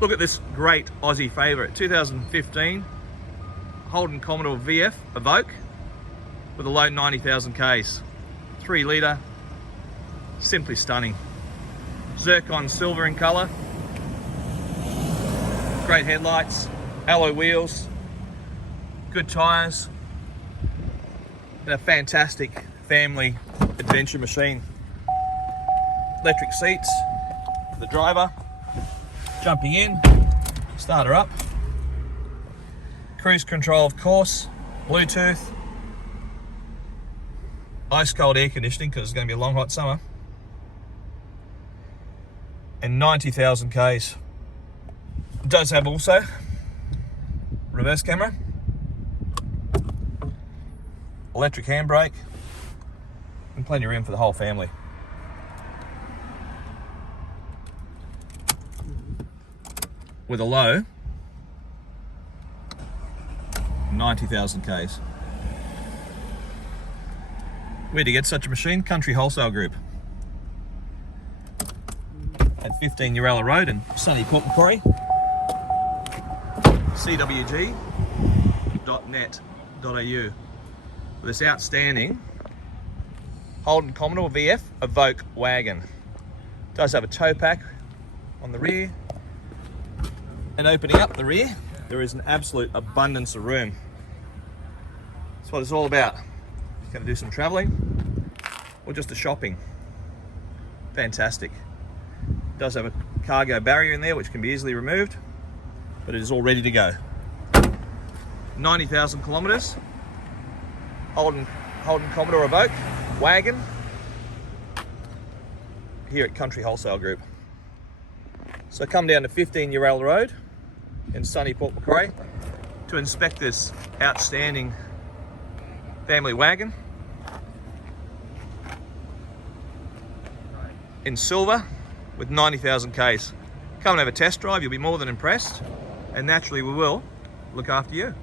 Look at this great Aussie favourite, 2015 Holden Commodore Evoke with a low 90,000 Ks. 3 litre, simply stunning. Zircon silver in colour, great headlights, alloy wheels, good tyres, and a fantastic family adventure machine. Electric seats for the driver, jumping in, start her up, cruise control of course, Bluetooth, ice cold air conditioning because it's going to be a long hot summer, and 90,000 Ks. It does have also reverse camera, electric handbrake, and plenty of room for the whole family. With a low 90,000 Ks. Where to get such a machine? Country Wholesale Group at 15 Uralla Road in sunny Port Macquarie. cwg.net.au for this outstanding Holden Commodore Evoke Wagon. It does have a tow pack on the rear, and opening up the rear, there is an absolute abundance of room. That's what it's all about. Just going to do some travelling or just a shopping. Fantastic. It does have a cargo barrier in there which can be easily removed, but it is all ready to go. 90,000 kilometres. Holden Commodore Evoke Wagon here at Country Wholesale Group. So come down to 15 Uralla Road in sunny Port Macquarie to inspect this outstanding family wagon in silver with 90,000 Ks. Come and have a test drive, you'll be more than impressed, and naturally we will look after you.